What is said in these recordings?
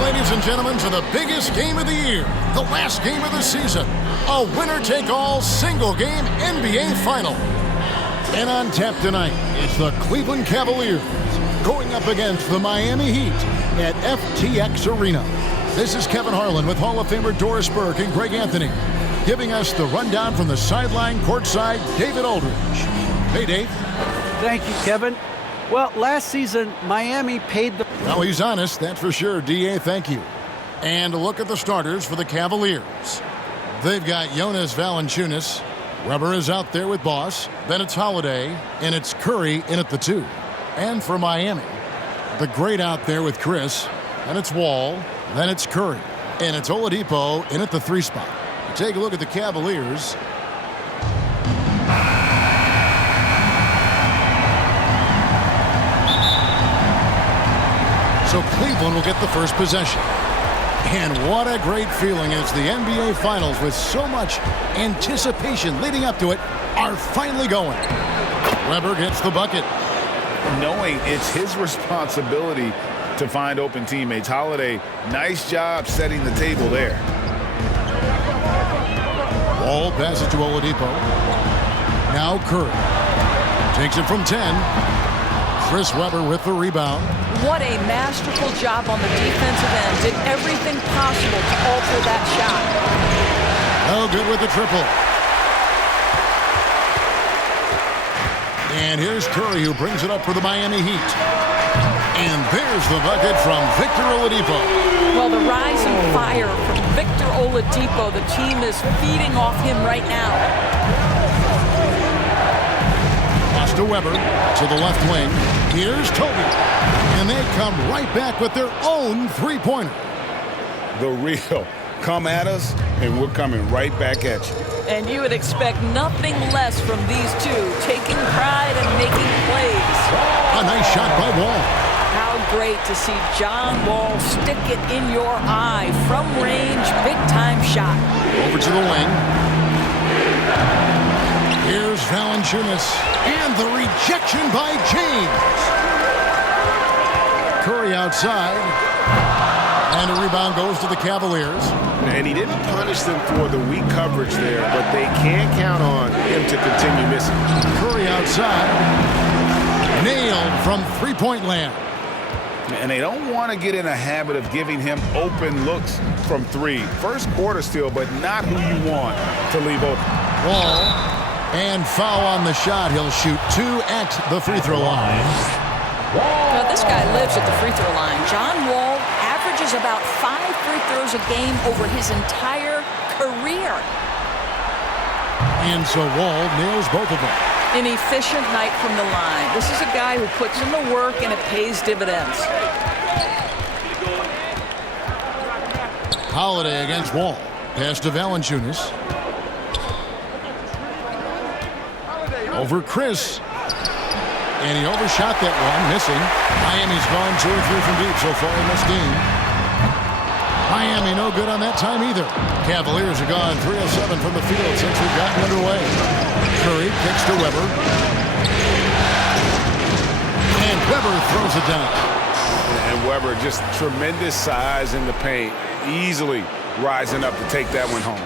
Welcome, ladies and gentlemen, to the biggest game of the year, the last game of the season, a winner-take-all single-game NBA Final. And on tap tonight, it's the Cleveland Cavaliers going up against the Miami Heat at FTX Arena. This is Kevin Harlan with Hall of Famer Doris Burke and Greg Anthony, giving us the rundown from the sideline courtside, David Aldridge. Hey, Dave. Thank you, Kevin. Well, last season, Miami paid the... Well, he's honest, that's for sure. D.A., thank you. And a look at the starters for the Cavaliers. They've got Jonas Valanciunas. Weber is out there with Boss. Then it's Holiday, and it's Curry in at the 2. And for Miami, the great out there with Chris. Then it's Wall. Then it's Curry. And it's Oladipo in at the 3 spot. Take a look at the Cavaliers. So Cleveland will get the first possession. And what a great feeling as the NBA Finals, with so much anticipation leading up to it, are finally going. Weber gets the bucket. Knowing it's his responsibility to find open teammates. Holiday, nice job setting the table there. Ball passes to Oladipo. Now Curry. Takes it from 10. Chris Weber with the rebound. What a masterful job on the defensive end. Did everything possible to alter that shot. Oh, good with the triple. And here's Curry, who brings it up for the Miami Heat. And there's the bucket from Victor Oladipo. Well, the rise and fire from Victor Oladipo. The team is feeding off him right now. Pass to Weber, to the left wing. Here's Toby. And they come right back with their own three-pointer. The real. Come at us, and we're coming right back at you. And you would expect nothing less from these two, taking pride and making plays. A nice shot by Wall. How great to see John Wall stick it in your eye. From range, big-time shot. Over to the wing. Here's Valanciunas. And the rejection by James. Curry outside. And a rebound goes to the Cavaliers. And he didn't punish them for the weak coverage there, but they can't count on him to continue missing. Curry outside. Nailed from three-point land. And they don't want to get in a habit of giving him open looks from 3. First quarter still, but not who you want to leave open. Wall. And foul on the shot. He'll shoot 2 at the free throw line. Now, this guy lives at the free throw line. John Wall averages about 5 free throws a game over his entire career. And so Wall nails both of them. An efficient night from the line. This is a guy who puts in the work and it pays dividends. Holiday against Wall. Pass to Valanciunas. Over Chris. And he overshot that one, missing. Miami's gone 2 or 3 from deep so far in this game. Miami no good on that time either. Cavaliers are gone 3 of 7 from the field since we've gotten underway. Curry kicks to Weber. And Weber throws it down. And Weber, just tremendous size in the paint. Easily rising up to take that one home.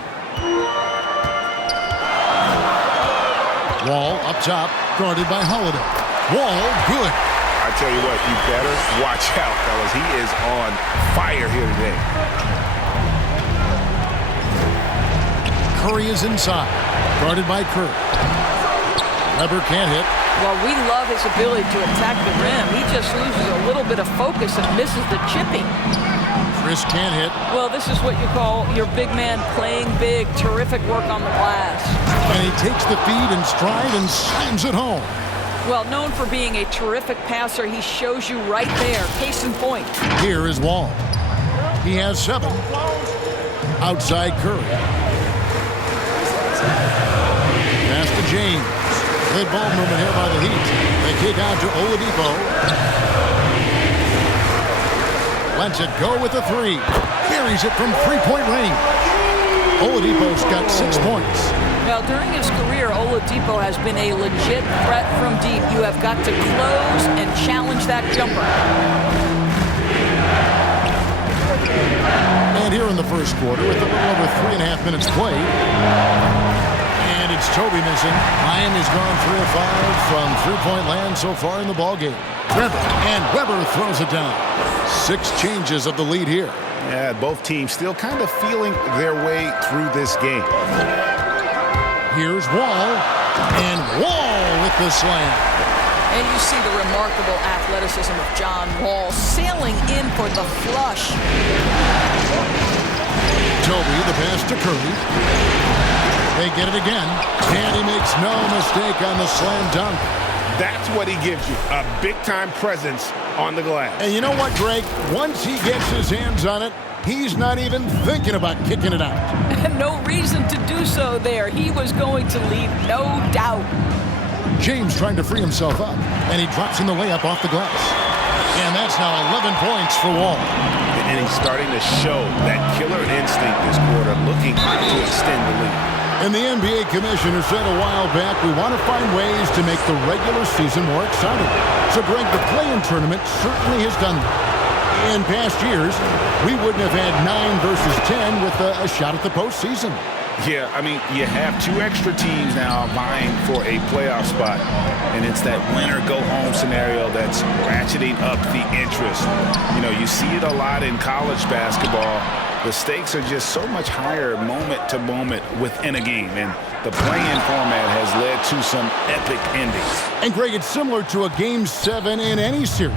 Wall up top, guarded by Holiday. Wall, good. I tell you what, you better watch out, fellas. He is on fire here today. Curry is inside, guarded by Curry. Weber can't hit. Well, we love his ability to attack the rim. He just loses a little bit of focus and misses the chipping. Chris can't hit. Well, this is what you call your big man playing big. Terrific work on the glass. And he takes the feed in stride and slams it home. Well, known for being a terrific passer, he shows you right there. Case in point. Here is Wall. He has 7. Outside Curry. Pass to James. Good ball movement here by the Heat. They kick out to Oladipo. Lets it go with a 3. Carries it from three-point range. Oladipo's got 6 points. Well, during his career, Oladipo has been a legit threat from deep. You have got to close and challenge that jumper. And here in the first quarter, with a little over 3.5 minutes played. And it's Toby missing. Miami's gone 3 of 5 from three-point land so far in the ballgame. Weber, and Weber throws it down. 6 changes of the lead here. Yeah, both teams still kind of feeling their way through this game. Here's Wall, and Wall with the slam. And you see the remarkable athleticism of John Wall sailing in for the flush. Toby, the pass to Curry. They get it again, and he makes no mistake on the slam dunk. That's what he gives you, a big-time presence on the glass. And you know what, Greg? Once he gets his hands on it, he's not even thinking about kicking it out. No reason to do so there. He was going to leave, no doubt. James trying to free himself up, and he drops in the layup off the glass. And that's now 11 points for Wall. And he's starting to show that killer instinct this quarter, looking to extend the lead. And the NBA commissioner said a while back, we want to find ways to make the regular season more exciting. So, Greg, the play-in tournament certainly has done that. In past years, we wouldn't have had 9 versus 10 with a shot at the postseason. Yeah, I mean, you have 2 extra teams now vying for a playoff spot, and it's that winner-go-home scenario that's ratcheting up the interest. You know, you see it a lot in college basketball. The stakes are just so much higher moment to moment within a game, and the play-in format has led to some epic endings. And, Greg, it's similar to a Game 7 in any series.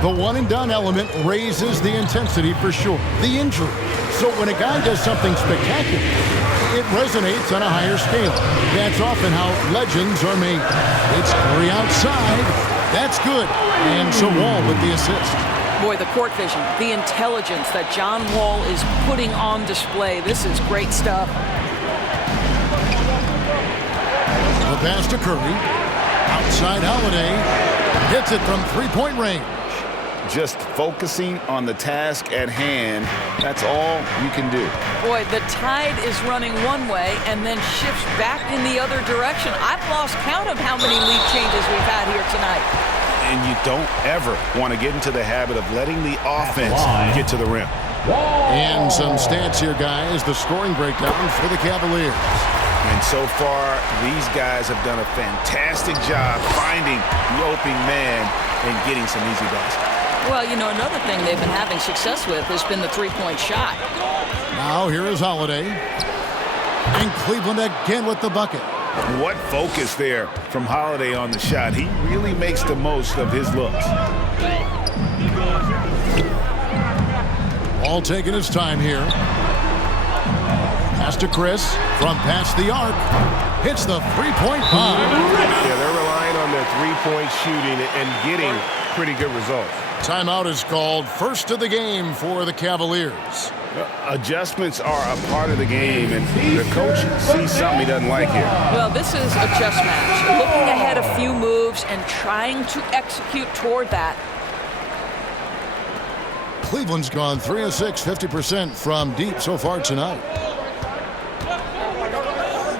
The one-and-done element raises the intensity for sure, the injury. So when a guy does something spectacular, it resonates on a higher scale. That's often how legends are made. It's Curry outside. That's good. And so Wall with the assist. Boy, the court vision, the intelligence that John Wall is putting on display. This is great stuff. The pass to Curry. Outside Holiday. Hits it from three-point range. Just focusing on the task at hand, that's all you can do. Boy, the tide is running one way and then shifts back in the other direction. I've lost count of how many lead changes we've had here tonight. And you don't ever want to get into the habit of letting the offense get to the rim. And some stats here, guys. The scoring breakdown for the Cavaliers. And so far, these guys have done a fantastic job finding the open man and getting some easy baskets. Well, you know, another thing they've been having success with has been the three-point shot. Now here is Holiday. And Cleveland again with the bucket. What focus there from Holiday on the shot. He really makes the most of his looks. All taking his time here. Pass to Chris from past the arc. Hits the three-point bomb. Yeah, they're relying on their three-point shooting and getting pretty good results. Timeout is called. First of the game for the Cavaliers. Adjustments are a part of the game, and the coach sees something he doesn't like here. Well, this is a chess match. Looking ahead a few moves and trying to execute toward that. Cleveland's gone 3 of 6, 50% from deep so far tonight.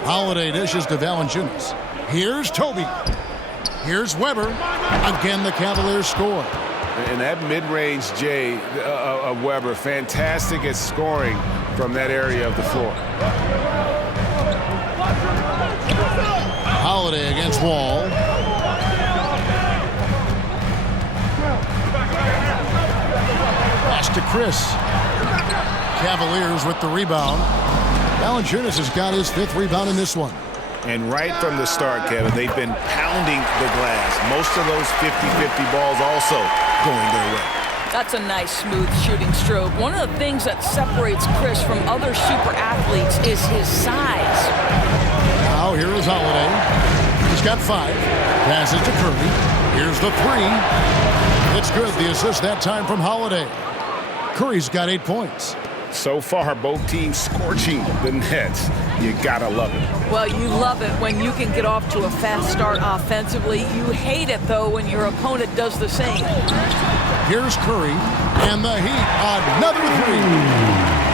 Holiday dishes to Valanciunas. Here's Toby. Here's Weber. Again, the Cavaliers score. And that mid-range J of Weber, fantastic at scoring from that area of the floor. Holiday against Wall. Pass to Chris. Cavaliers with the rebound. Valanciunas has got his 5th rebound in this one. And right from the start, Kevin, they've been pounding the glass. Most of those 50-50 balls also going their way. That's a nice, smooth shooting stroke. One of the things that separates Chris from other super athletes is his size. Now here is Holiday. He's got 5. Passes to Curry. Here's the 3. It's good. The assist that time from Holiday. Curry's got 8 points. So far, both teams scorching the nets. You gotta love it. Well, you love it when you can get off to a fast start offensively. You hate it, though, when your opponent does the same. Here's Curry, and the Heat, another 3.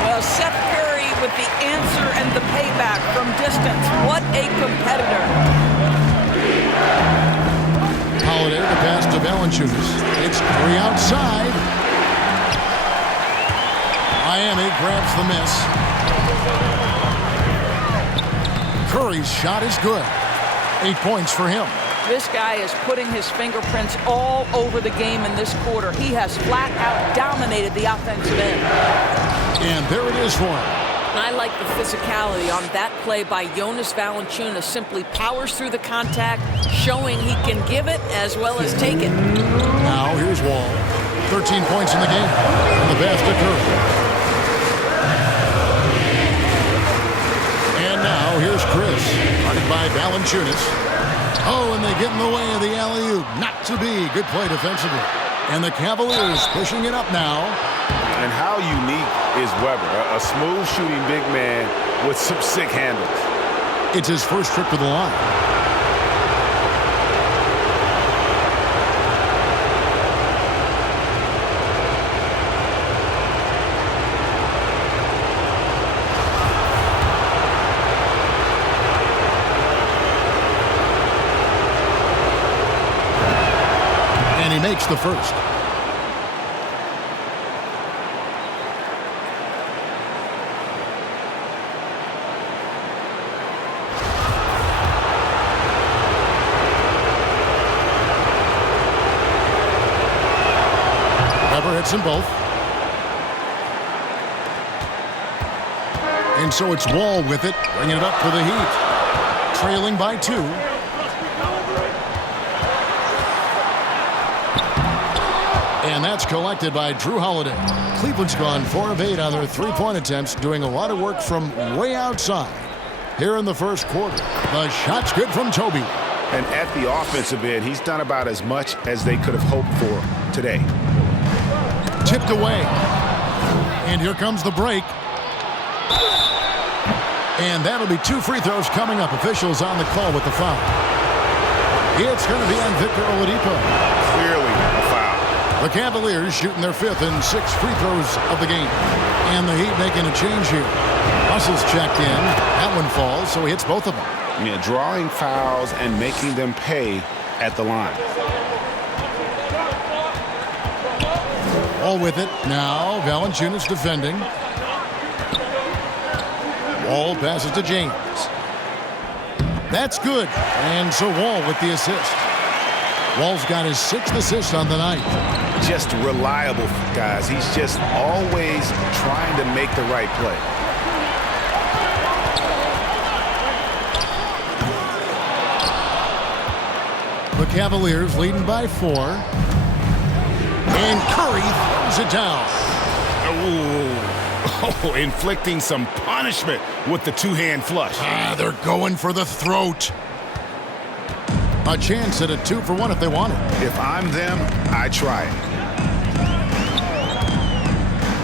Well, Seth Curry with the answer and the payback from distance. What a competitor. Holiday, the pass to Valanciunas. It's Curry outside. And he grabs the miss. Curry's shot is good. 8 points for him. This guy is putting his fingerprints all over the game in this quarter. He has flat out dominated the offensive end. And there it is for him. I like the physicality on that play by Jonas Valanciunas. Simply powers through the contact, showing he can give it as well as take it. Now here's Wall. 13 points in the game. And the pass to Curry. And now here's Chris. Guarded by Valanciunas. Oh, and they get in the way of the alley-oop. Not to be. Good play defensively. And the Cavaliers pushing it up now. And how unique is Weber? A smooth shooting big man with some sick handles. It's his first trip to the line. And he makes the first. Hits them both. And so it's Wall with it, bringing it up for the Heat. Trailing by 2. And that's collected by Drew Holiday. Cleveland's gone 4 of 8 on their three-point attempts, doing a lot of work from way outside. Here in the first quarter, the shot's good from Toby. And at the offensive end, he's done about as much as they could have hoped for today. Tipped away. And here comes the break. And that'll be 2 free throws coming up. Officials on the call with the foul. It's going to be on Victor Oladipo. Clearly a foul. The Cavaliers shooting their 5th and 6th free throws of the game. And the Heat making a change here. Russell's checked in. That one falls, so he hits both of them. Yeah, drawing fouls and making them pay at the line. Wall with it. Now Valanciunas defending. Wall passes to James. That's good. And so Wall with the assist. Wall's got his 6th assist on the night. Just reliable, guys. He's just always trying to make the right play. The Cavaliers leading by 4. And Curry throws it down. Oh, inflicting some punishment with the two-hand flush. They're going for the throat. A chance at a 2-for-1 if they want it. If I'm them, I try it.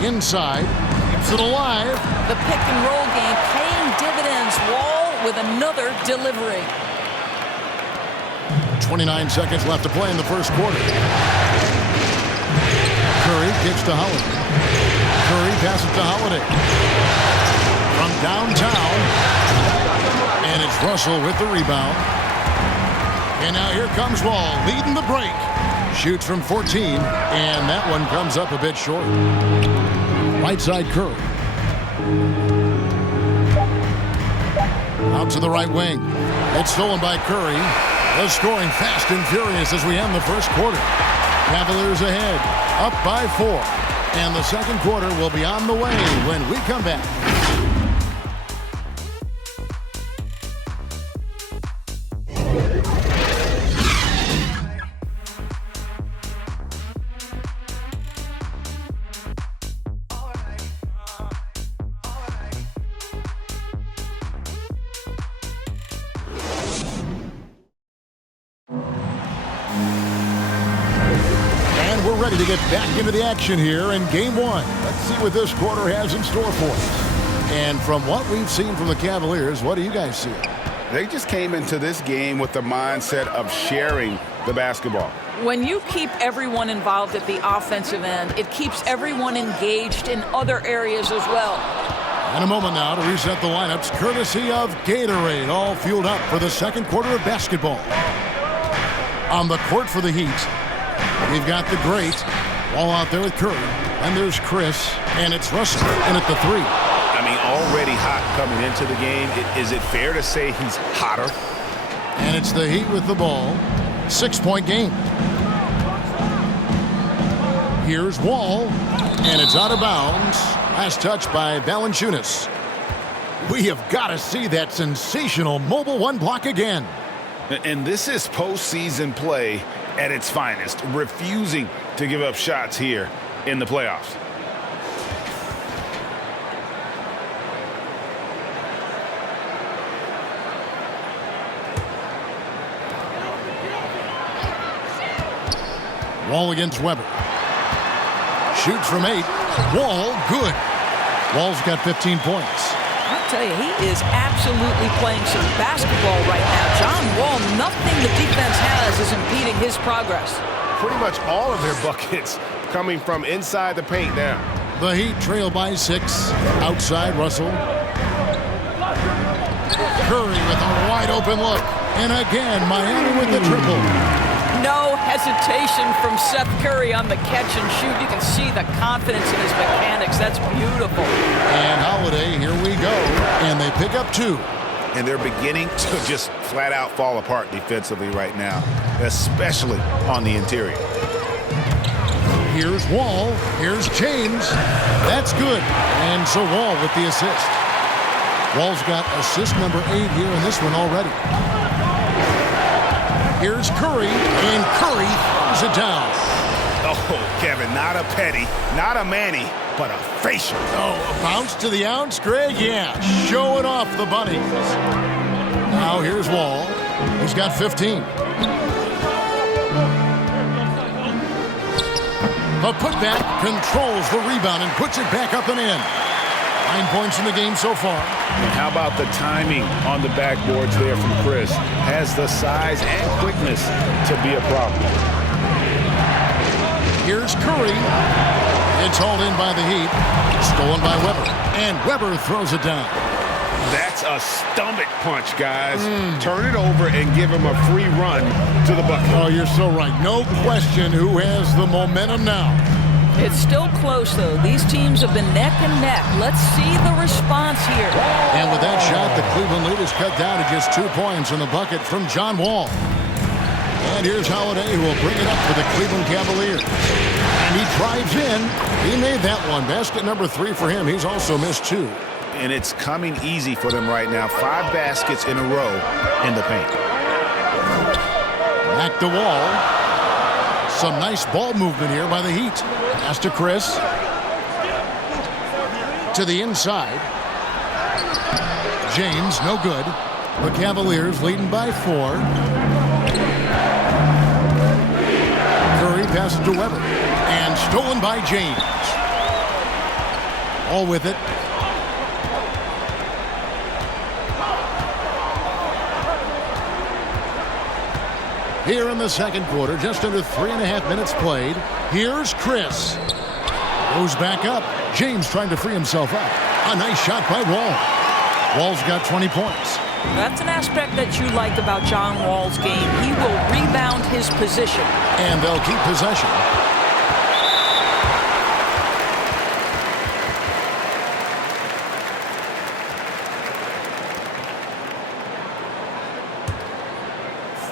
Inside, keeps it alive. The pick and roll game paying dividends. Wall with another delivery. 29 seconds left to play in the first quarter. Curry kicks to Holiday. Curry passes to Holiday. From downtown. And it's Russell with the rebound. And now here comes Wall leading the break. Shoots from 14. And that one comes up a bit short. Right side Curry. Out to the right wing. It's stolen by Curry. The scoring fast and furious as we end the first quarter. Cavaliers ahead, up by 4. And the second quarter will be on the way when we come back. Ready to get back into the action here in Game 1. Let's see what this quarter has in store for us. And from what we've seen from the Cavaliers, what do you guys see? They just came into this game with the mindset of sharing the basketball. When you keep everyone involved at the offensive end, it keeps everyone engaged in other areas as well. In a moment now to reset the lineups, courtesy of Gatorade, all fueled up for the second quarter of basketball. On the court for the Heat, we've got the great Wall out there with Curry. And there's Chris. And it's Russell in at the 3. I mean, already hot coming into the game. Is it fair to say he's hotter? And it's the Heat with the ball. 6-point game. Here's Wall. And it's out of bounds. Last touch by Valanciunas. We have got to see that sensational mobile one block again. And this is postseason play at its finest, refusing to give up shots here in the playoffs. Wall against Weber. Shoots from 8. Wall, good. Wall's got 15 points. I'll tell you, he is absolutely playing some basketball right now. John Wall, nothing the defense has is impeding his progress. Pretty much all of their buckets coming from inside the paint now. The Heat trail by 6. Outside, Russell. Curry with a wide open look. And again, Miami with the triple. No hesitation from Seth Curry on the catch and shoot. You can see the confidence in his mechanics. That's beautiful. And Holiday, here we go. And they pick up 2. And they're beginning to just flat out fall apart defensively right now, especially on the interior. Here's Wall. Here's James. That's good. And so Wall with the assist. Wall's got assist number 8 here in this one already. Here's Curry, and Curry throws it down. Oh, Kevin, not a petty, not a Manny, but a facial. Oh, a bounce to the ounce, Greg? Yeah, showing off the bunnies. Now here's Wall. He's got 15. The putback controls the rebound and puts it back up and in. 9 points in the game so far. And how about the timing on the backboards there from Chris? Has the size and quickness to be a problem. Here's Curry. It's hauled in by the Heat. Stolen by Weber. And Weber throws it down. That's a stomach punch, guys. Turn it over and give him a free run to the bucket. Oh, you're so right. No question who has the momentum now. It's still close, though. These teams have been neck and neck. Let's see the response here. And with that shot, the Cleveland lead is cut down to just 2 points in the bucket from John Wall. And here's Holiday, who will bring it up for the Cleveland Cavaliers. And he drives in. He made that one. Basket number 3 for him. He's also missed 2. And it's coming easy for them right now. 5 baskets in a row in the paint. Back to Wall. Some nice ball movement here by the Heat. Pass to Chris. To the inside. James, no good. The Cavaliers leading by 4. Curry passes to Weber. And stolen by James. All with it. Here in the second quarter, just under 3.5 minutes played. Here's Chris. Goes back up. James trying to free himself up. A nice shot by Wall. Wall's got 20 points. That's an aspect that you like about John Wall's game. He will rebound his position. And they'll keep possession.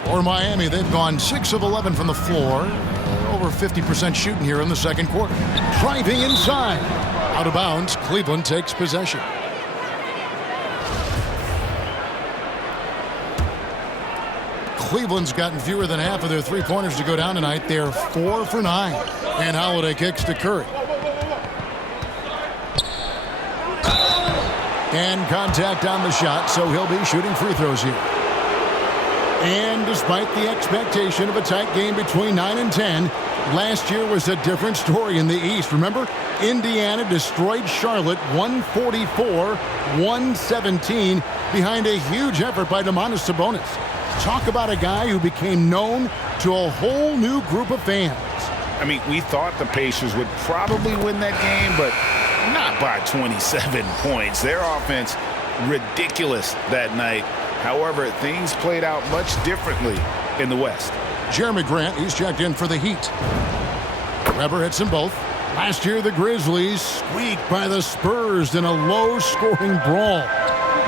For Miami, they've gone 6 of 11 from the floor. Over 50% shooting here in the second quarter. Driving inside. Out of bounds, Cleveland takes possession. Cleveland's gotten fewer than half of their three-pointers to go down tonight. They're 4 for 9. And Holiday kicks to Curry. And contact on the shot, so he'll be shooting free throws here. And despite the expectation of a tight game between 9 and 10, last year was a different story in the East. Remember, Indiana destroyed Charlotte 144-117 behind a huge effort by Domantas Sabonis. Talk about a guy who became known to a whole new group of fans. I mean, we thought the Pacers would probably win that game, but not by 27 points. Their offense, ridiculous that night. However, things played out much differently in the West. Jeremy Grant, he's checked in for the Heat. Weber hits them both. Last year, the Grizzlies squeaked by the Spurs in a low-scoring brawl.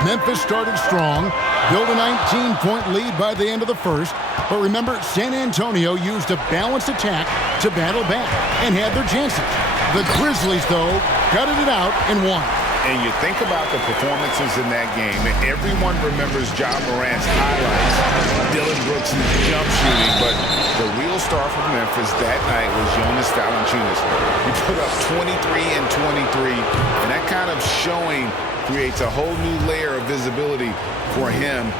Memphis started strong, built a 19-point lead by the end of the first. But remember, San Antonio used a balanced attack to battle back and had their chances. The Grizzlies, though, gutted it out and won. And you think about the performances in that game, and everyone remembers John Morant's highlights, Dylan Brooks' jump shooting, but the real star for Memphis that night was Jonas Valanciunas. He put up 23 and 23, and that kind of showing creates a whole new layer of visibility for him,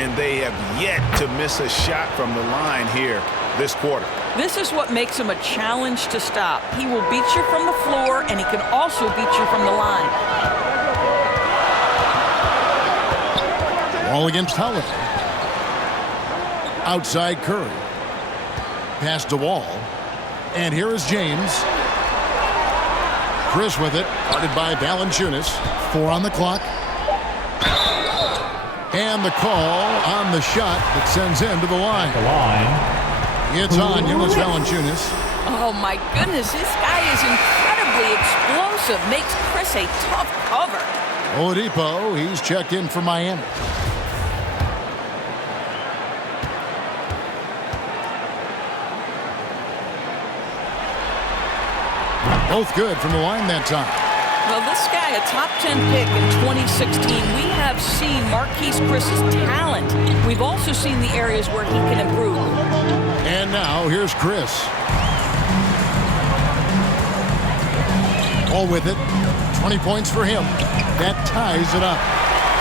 and they have yet to miss a shot from the line here this quarter. This is what makes him a challenge to stop. He will beat you from the floor, and he can also beat you from the line. Ball against Holiday. Outside Curry. Pass to Wall. And here is James. Chris with it. Guarded by Valanciunas. 4 on the clock. And the call on the shot that sends him to the line. It's on Jonas Valanciunas. Oh, my goodness. This guy is incredibly explosive. Makes Chris a tough cover. Oladipo, he's checked in for Miami. Both good from the line that time. Well, this guy, a top 10 pick in 2016. We have seen Marquise Chris's talent. We've also seen the areas where he can improve. And now, here's Chris. All with it. 20 points for him. That ties it up.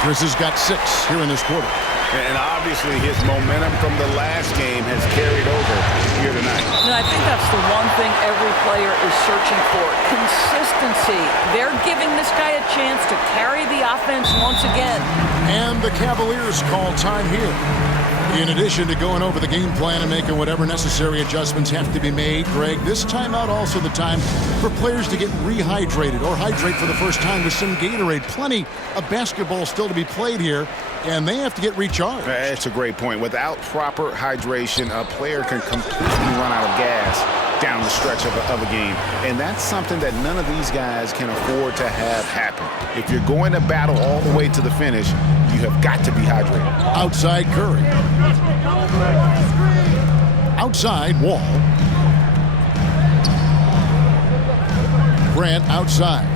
Chris has got 6 here in this quarter. And obviously his momentum from the last game has carried over here tonight. And I think that's the one thing every player is searching for. Consistency. They're giving this guy a chance to carry the offense once again. And the Cavaliers call time here. In addition to going over the game plan and making whatever necessary adjustments have to be made, Greg, this timeout also the time for players to get rehydrated or hydrate for the first time with some Gatorade. Plenty of basketball still to be played here, and they have to get recharged. That's a great point. Without proper hydration, a player can completely run out of gas down the stretch of a game. And that's something that none of these guys can afford to have happen. If you're going to battle all the way to the finish, you have got to be hydrated. Outside Curry. Outside Wall. Grant outside.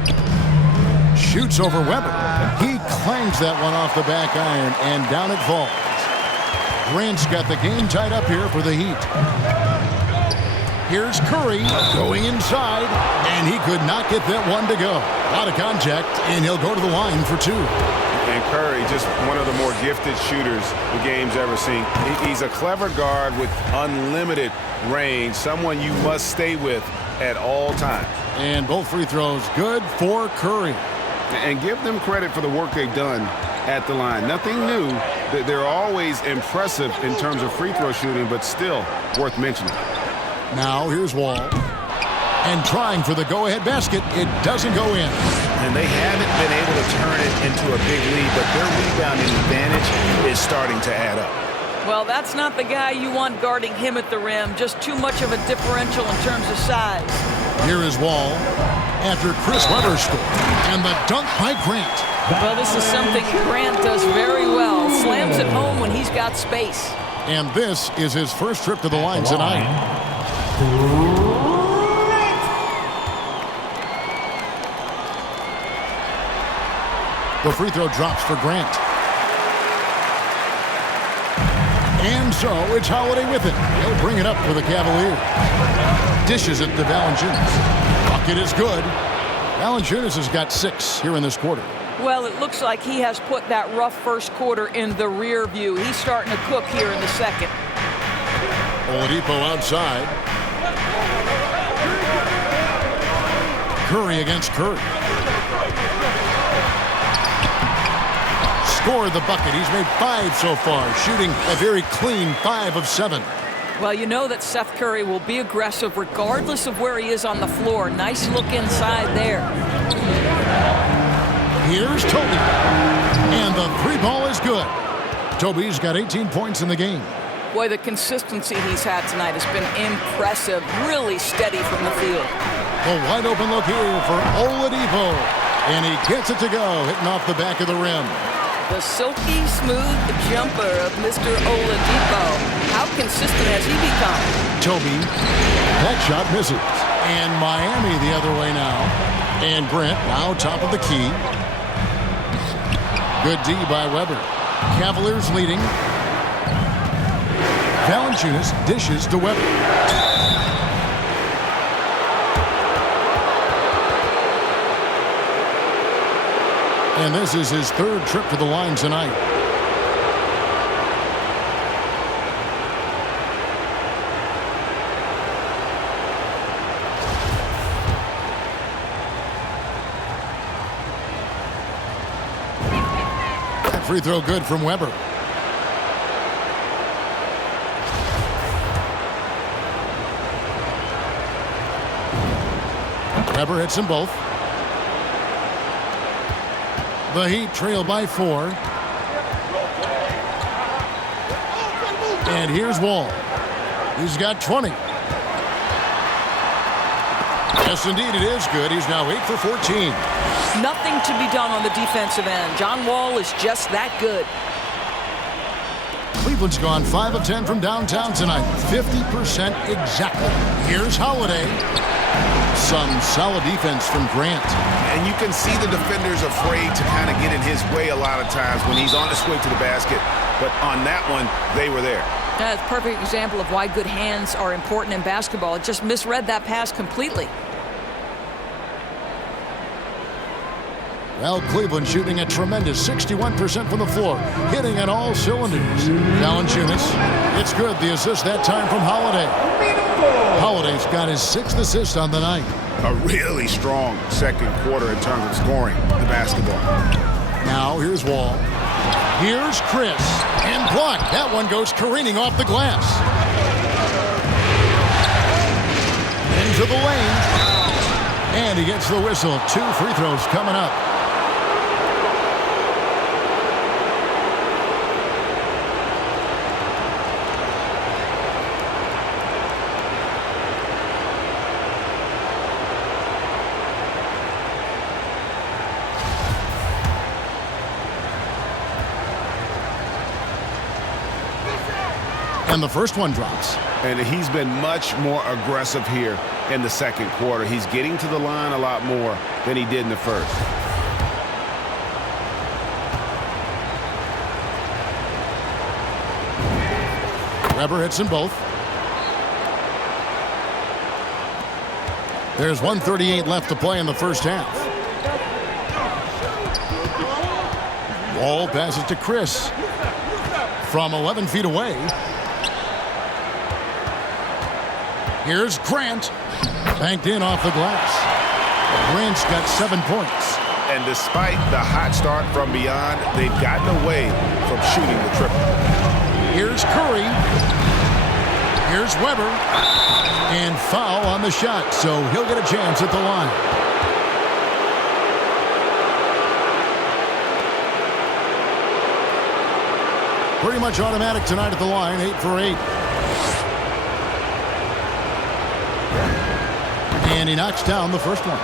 Shoots over Weber. He clangs that one off the back iron, and down it falls. Grant's got the game tied up here for the Heat. Here's Curry going inside, and he could not get that one to go. A lot of contact, and he'll go to the line for 2. And Curry, just one of the more gifted shooters the game's ever seen. He's a clever guard with unlimited range, someone you must stay with at all times. And both free throws good for Curry. And give them credit for the work they've done at the line. Nothing new. They're always impressive in terms of free throw shooting, but still worth mentioning. Now here's Wall. And trying for the go-ahead basket. It doesn't go in. And they haven't been able to turn it into a big lead, but their rebounding advantage is starting to add up. Well, that's not the guy you want guarding him at the rim. Just too much of a differential in terms of size. Here is Wall after Chris Webber scored. And the dunk by Grant. Well, this is something Grant does very well. Slams it home when he's got space. And this is his first trip to the line tonight. The free throw drops for Grant. And so it's Holiday with it. He'll bring it up for the Cavaliers. Dishes it to Valanciunas. Bucket is good. Valanciunas has got 6 here in this quarter. Well, it looks like he has put that rough first quarter in the rear view. He's starting to cook here in the second. Oladipo outside. Curry against Curry. Scored the bucket. He's made 5 so far, shooting a very clean 5 of 7. Well, you know that Seth Curry will be aggressive regardless of where he is on the floor. Nice look inside there. Here's Toby. And the 3 ball is good. Toby's got 18 points in the game. Boy, the consistency he's had tonight has been impressive. Really steady from the field. The wide open look here for Oladipo. And he gets it to go, hitting off the back of the rim. The silky smooth jumper of Mr. Oladipo. How consistent has he become? Toby, that shot misses. And Miami the other way now. And Grant now top of the key. Good D by Weber. Cavaliers leading. Valanciunas dishes to Weber. And this is his third trip to the line tonight. That free throw good from Weber. Weber hits them both. The Heat trail by 4. And here's Wall. He's got 20. Yes, indeed, it is good. He's now 8 for 14. Nothing to be done on the defensive end. John Wall is just that good. Cleveland's gone 5 of 10 from downtown tonight. 50% exactly. Here's Holiday. Some solid defense from Grant. And you can see the defenders afraid to kind of get in his way a lot of times when he's on his way to the basket. But on that one, they were there. That's a perfect example of why good hands are important in basketball. It just misread that pass completely. Well, Cleveland shooting a tremendous 61% from the floor, hitting on all cylinders. Valanciunas, it's good. The assist that time from Holiday. Holiday's got his 6th assist on the night. A really strong second quarter in terms of scoring the basketball. Now here's Wall. Here's Chris. And blocked. That one goes careening off the glass. Into the lane. And he gets the whistle. 2 free throws coming up. And the first one drops. And he's been much more aggressive here in the second quarter. He's getting to the line a lot more than he did in the first. Weber hits them both. There's 1:38 left to play in the first half. Wall passes to Chris. From 11 feet away. Here's Grant. Banked in off the glass. Grant's got 7 points. And despite the hot start from beyond, they've gotten away from shooting the triple. Here's Curry. Here's Weber. And foul on the shot, so he'll get a chance at the line. Pretty much automatic tonight at the line, 8 for 8. And he knocks down the first one.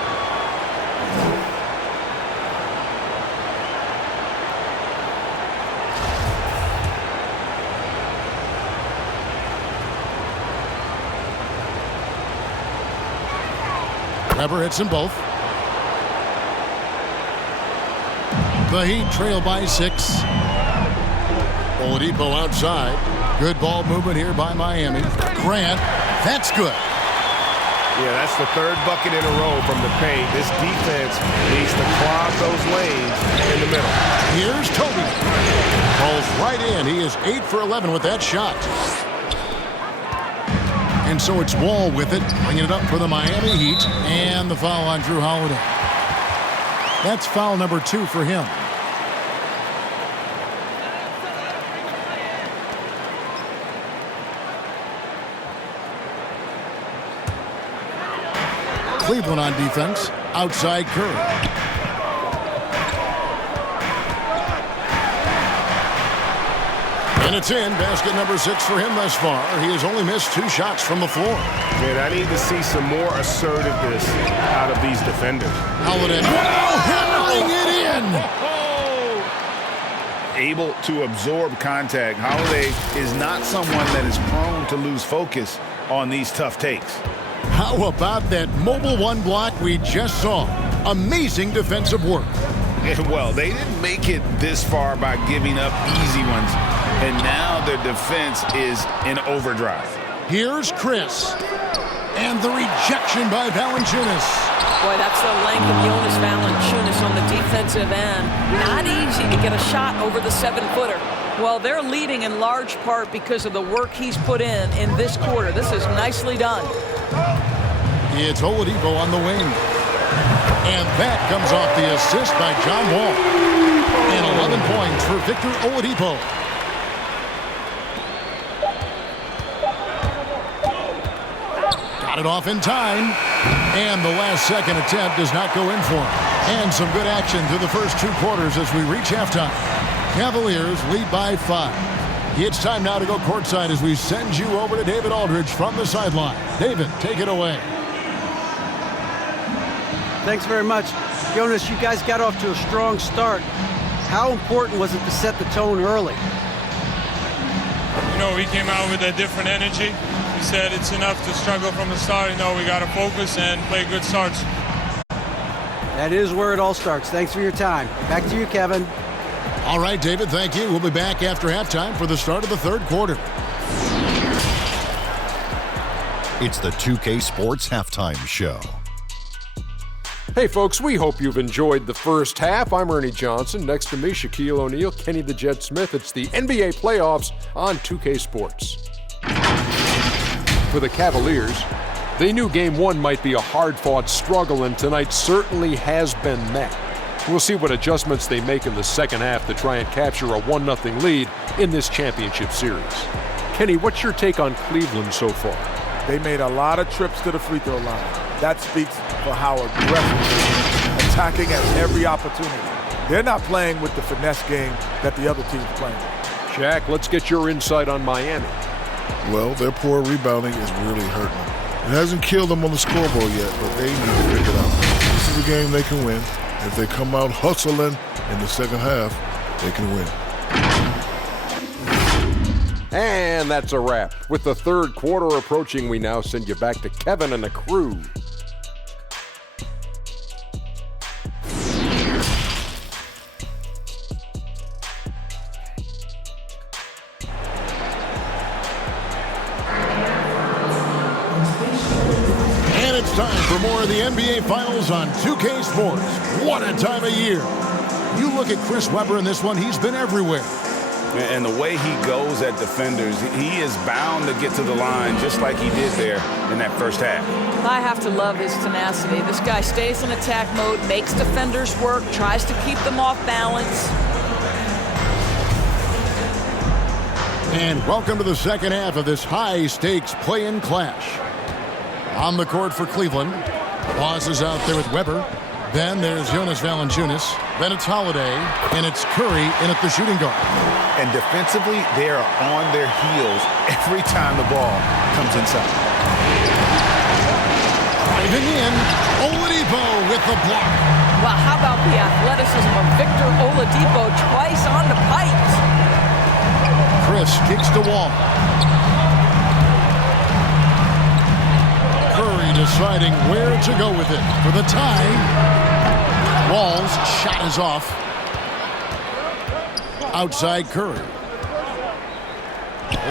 Weber hits them both. The Heat trail by 6. Oladipo outside. Good ball movement here by Miami. Grant, that's good. Yeah, that's the third bucket in a row from the paint. This defense needs to clog those lanes in the middle. Here's Toby. Calls right in. He is 8 for 11 with that shot. And so it's Wall with it, bringing it up for the Miami Heat. And the foul on Drew Holiday. That's foul number 2 for him. Cleveland on defense. Outside Curry. And And it's in. Basket number 6 for him thus far. He has only missed 2 shots from the floor. Man, I need to see some more assertiveness out of these defenders. Holiday. Hammering it in. Able to absorb contact. Holiday is not someone that is prone to lose focus on these tough takes. How about that mobile 1 block we just saw? Amazing defensive work. Well, they didn't make it this far by giving up easy ones, and now their defense is in overdrive. Here's Chris. And the rejection by Valanciunas. Boy, that's the length of Jonas Valanciunas on the defensive end. Not easy to get a shot over the 7-footer. Well, they're leading in large part because of the work he's put in this quarter. This is nicely done. It's Oladipo on the wing. And that comes off the assist by John Wall. And 11 points for Victor Oladipo. Got it off in time. And the last second attempt does not go in for him. And some good action through the first 2 quarters as we reach halftime. Cavaliers lead by 5. It's time now to go courtside as we send you over to David Aldridge from the sideline. David, take it away. Thanks very much. Jonas, you guys got off to a strong start. How important was it to set the tone early? You know, we came out with a different energy. We said it's enough to struggle from the start. You know, we got to focus and play good starts. That is where it all starts. Thanks for your time. Back to you, Kevin. All right, David, thank you. We'll be back after halftime for the start of the 3rd quarter. It's the 2K Sports Halftime Show. Hey folks, we hope you've enjoyed the first half. I'm Ernie Johnson. Next to me, Shaquille O'Neal, Kenny the Jet Smith. It's the NBA playoffs on 2K Sports. For the Cavaliers, they knew Game 1 might be a hard-fought struggle, and tonight certainly has been met. We'll see what adjustments they make in the second half to try and capture a 1-0 lead in this championship series. Kenny, what's your take on Cleveland so far? They made a lot of trips to the free throw line. That speaks for how aggressive they are, attacking at every opportunity. They're not playing with the finesse game that the other team's playing. Shaq, let's get your insight on Miami. Well, their poor rebounding is really hurting them. It hasn't killed them on the scoreboard yet, but they need to figure it out. This is a game they can win. If they come out hustling in the second half, they can win. And that's a wrap. With the 3rd quarter approaching, we now send you back to Kevin and the crew. And it's time for more of the NBA Finals on 2K Sports. What a time of year. You look at Chris Webber in this one, he's been everywhere. And the way he goes at defenders, he is bound to get to the line just like he did there in that first half. I have to love his tenacity. This guy stays in attack mode, makes defenders work, tries to keep them off balance. And welcome to the second half of this high-stakes play-in clash. On the court for Cleveland. Boss is out there with Webber. Then there's Jonas Valanciunas. Then it's Holiday. And it's Curry in at the shooting guard. And defensively, they are on their heels every time the ball comes inside. Driving in, Oladipo with the block. Well, how about the athleticism of Victor Oladipo twice on the pipes? Chris kicks to Wall. Curry deciding where to go with it for the tie. Wall's shot is off. Outside Curry.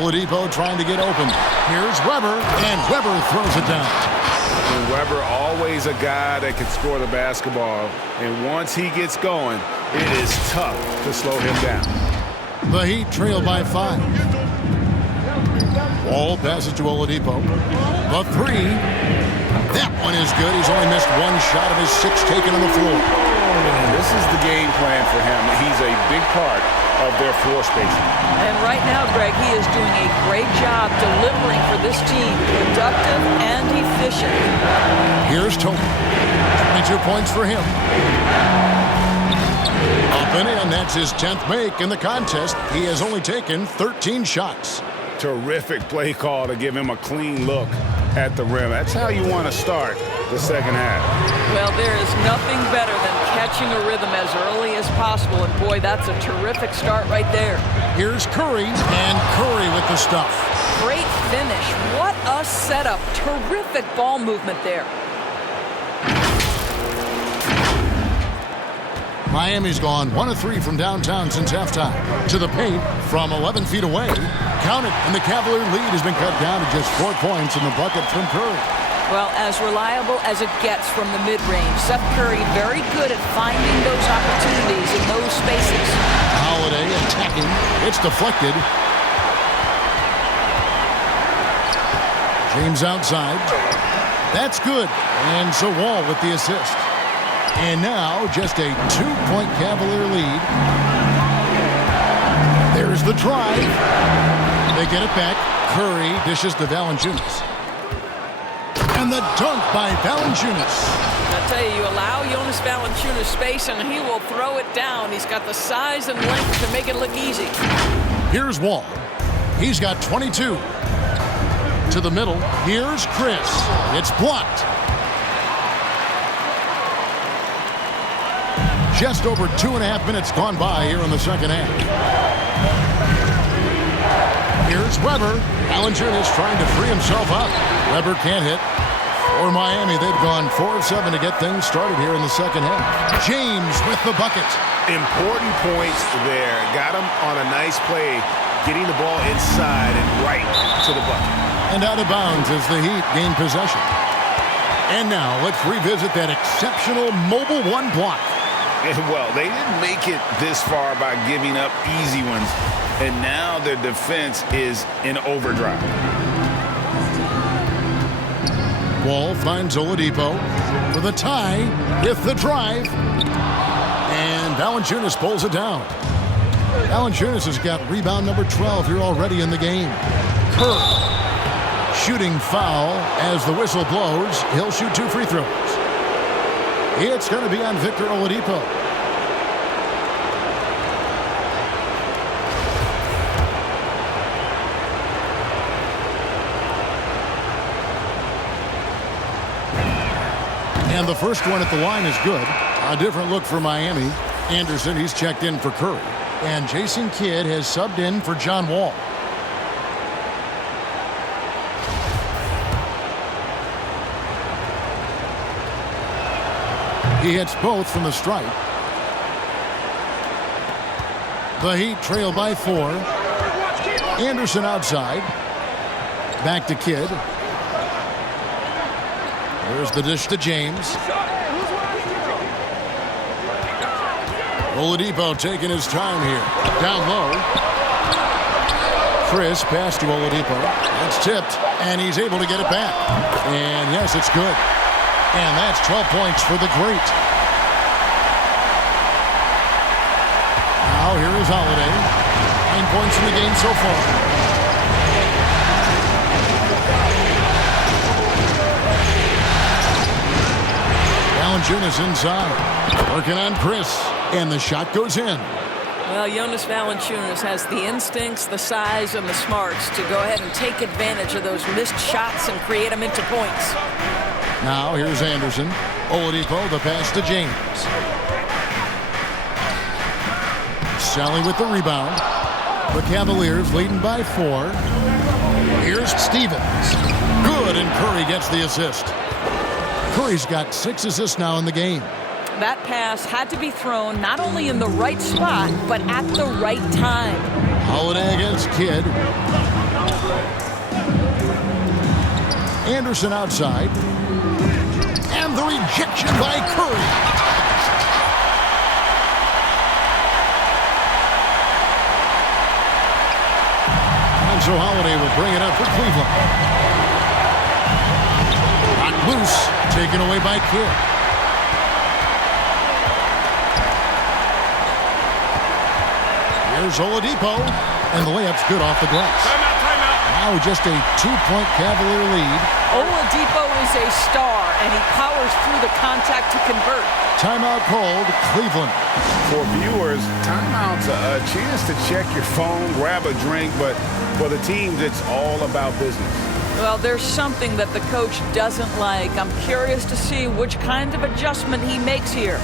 Oladipo trying to get open. Here's Webber, and Webber throws it down. And Webber always a guy that can score the basketball. And once he gets going, it is tough to slow him down. The Heat trail by 5. Wall passes to Oladipo. The 3. That one is good. He's only missed 1 shot of his 6 taken on the floor. And this is the game plan for him. He's a big part of their floor spacing. And right now, Greg, he is doing a great job delivering for this team. Productive and efficient. Here's Tony. 22 points for him. Up and in, that's his 10th make in the contest. He has only taken 13 shots. Terrific play call to give him a clean look at the rim. That's how you want to start the second half. Well, there is nothing better than catching a rhythm as early as possible, and boy, that's a terrific start right there. Here's Curry, and Curry with the stuff. Great finish. What a setup. Terrific ball movement there. Miami's gone 1 of 3 from downtown since halftime. To the paint from 11 feet away. Count it, and the Cavalier lead has been cut down to just 4 points in the bucket from Curry. Well, as reliable as it gets from the mid-range. Seth Curry very good at finding those opportunities in those spaces. Holiday attacking. It's deflected. James outside. That's good. And so Wall with the assist. And now just a 2-point Cavalier lead. There's the drive. They get it back. Curry dishes to Valanciunas. And the dunk by Valanciunas. I tell you, you allow Jonas Valanciunas space and he will throw it down. He's got the size and length to make it look easy. Here's Wall. He's got 22. To the middle. Here's Chris. It's blocked. Just over 2.5 minutes gone by here in the second half. Here's Weber. Valanciunas trying to free himself up. Weber can't hit. For Miami, they've gone 4 of 7 to get things started here in the second half. James with the bucket. Important points there. Got him on a nice play, getting the ball inside and right to the bucket. And out of bounds as the Heat gain possession. And now let's revisit that exceptional mobile 1 block. And well, they didn't make it this far by giving up easy ones. And now their defense is in overdrive. Wall finds Oladipo for the tie with the drive. And Valanciunas pulls it down. Valanciunas has got rebound number 12 here already in the game. Curry. Shooting foul as the whistle blows. He'll shoot 2 free throws. It's going to be on Victor Oladipo. And the first one at the line is good. A different look for Miami. Anderson, he's checked in for Curry. And Jason Kidd has subbed in for John Wall. He hits both from the stripe. The Heat trail by 4. Anderson outside. Back to Kidd. There's the dish to James. Oladipo taking his time here. Down low. Chris pass to Oladipo. That's tipped, and he's able to get it back. And yes, it's good. And that's 12 points for the great. Now here is Holiday. 9 points in the game so far. Valanciunas inside. Working on Chris. And the shot goes in. Well, Jonas Valanciunas has the instincts, the size, and the smarts to go ahead and take advantage of those missed shots and create them into points. Now here's Anderson. Oladipo, the pass to James. Sally with the rebound. The Cavaliers leading by 4. Here's Stevens. Good, and Curry gets the assist. Curry's got 6 assists now in the game. That pass had to be thrown not only in the right spot, but at the right time. Holiday against Kidd. Anderson outside. And the rejection by Curry. And so Holiday will bring it up for Cleveland. Knocked loose, taken away by Kidd. Here's Oladipo, and the layup's good off the glass. Timeout. Now just a 2-point Cavalier lead. Oladipo is a star, and he powers through the contact to convert. Timeout called, Cleveland. For viewers, timeout's a chance to check your phone, grab a drink, but for the teams, it's all about business. Well, there's something that the coach doesn't like. I'm curious to see which kind of adjustment he makes here.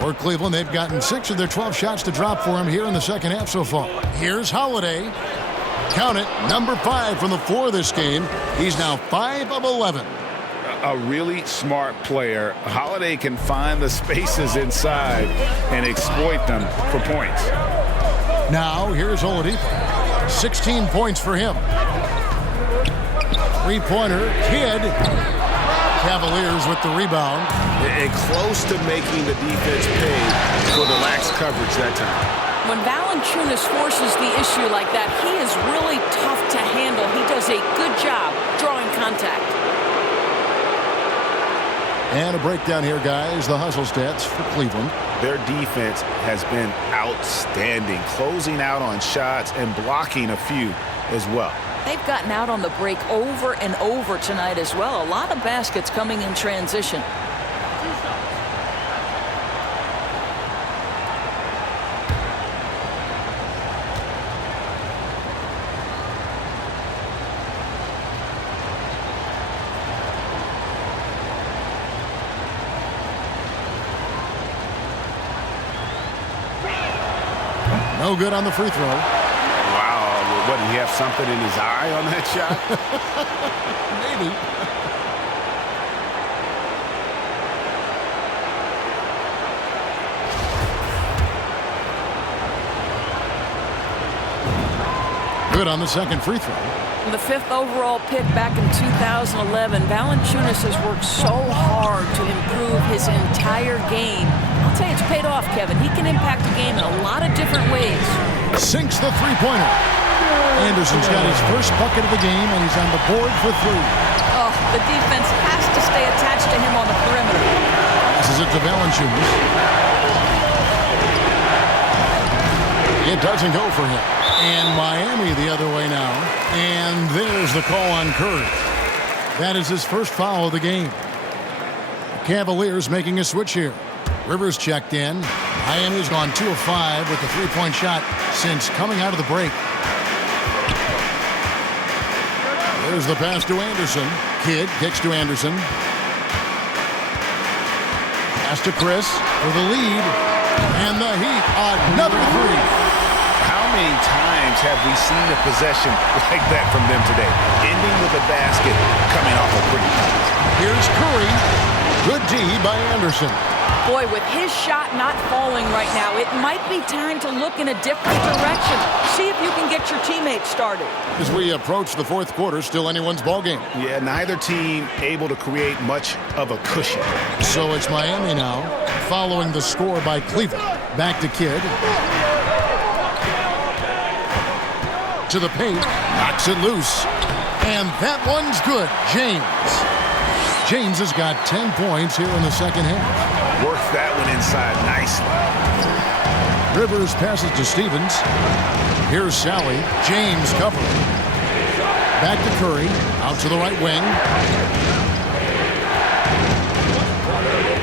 For Cleveland, they've gotten 6 of their 12 shots to drop for him here in the second half so far. Here's Holiday. Count it, number 5 from the floor this game. He's now 5 of 11. A really smart player. Holiday can find the spaces inside and exploit them for points. Now, here's Oladipo. 16 points for him. Three-pointer, Kidd. Cavaliers with the rebound. And close to making the defense pay for the lax coverage that time. When Valanciunas forces the issue like that, he is really tough to handle. He does a good job drawing contact. And a breakdown here, guys. The hustle stats for Cleveland. Their defense has been outstanding, closing out on shots and blocking a few as well. They've gotten out on the break over and over tonight as well. A lot of baskets coming in transition. No good on the free throw. Wow, what, did he have something in his eye on that shot? Maybe. Good on the second free throw. The 5th overall pick back in 2011, Valanciunas has worked so hard to improve his entire game. I'll tell you, it's paid off, Kevin. He can impact the game in a lot of different ways. Sinks the three-pointer. Anderson's got his first bucket of the game, and he's on the board for 3. Oh, the defense has to stay attached to him on the perimeter. Passes it to Valanciunas. It doesn't go for him. And Miami the other way now. And there's the call on Curry. That is his first foul of the game. The Cavaliers making a switch here. Rivers checked in. Miami's gone 2 of 5 with the three-point shot since coming out of the break. There's the pass to Anderson. Kidd kicks to Anderson. Pass to Chris for the lead. And the Heat, another 3. How many times have we seen a possession like that from them today? Ending with a basket coming off a pretty pass. Here's Curry. Good D by Anderson. Boy, with his shot not falling right now, it might be time to look in a different direction. See if you can get your teammates started. As we approach the fourth quarter, still anyone's ballgame. Yeah, neither team able to create much of a cushion. So it's Miami now, following the score by Cleveland. Back to Kidd. To the paint, knocks it loose. And that one's good. James has got 10 points here in the second half. Works that one inside nicely. Rivers passes to Stevens. Here's Sally. James covering. Back to Curry. Out to the right wing.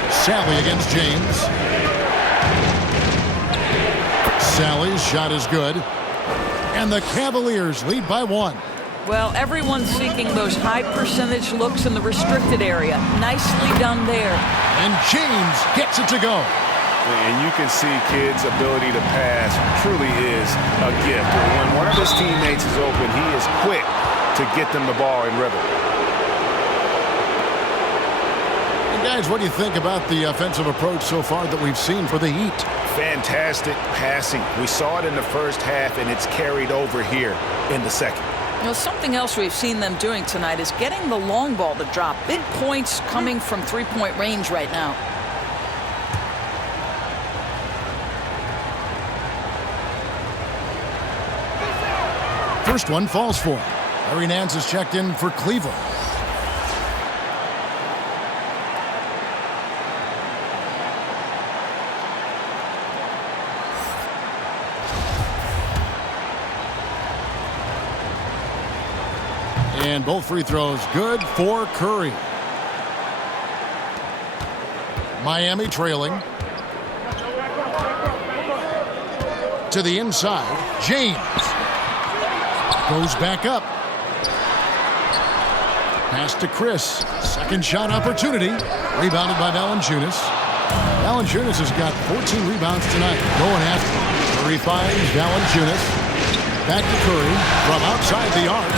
Sally against James. Sally's shot is good. And the Cavaliers lead by 1. Well, everyone's seeking those high percentage looks in the restricted area. Nicely done there. And James gets it to go. And you can see kids' ability to pass truly is a gift. When one of his teammates is open, he is quick to get them the ball in rhythm. And guys, what do you think about the offensive approach so far that we've seen for the Heat? Fantastic passing. We saw it in the first half, and it's carried over here in the second. You know, something else we've seen them doing tonight is getting the long ball to drop. Big points coming from three-point range right now. First one falls for him. Larry Nance is checked in for Cleveland. And both free throws good for Curry. Miami trailing. To the inside. James goes back up. Pass to Chris. Second shot opportunity. Rebounded by Valanciunas. Valanciunas has got 14 rebounds tonight. Going after him. Curry finds Valanciunas. Back to Curry from outside the arc.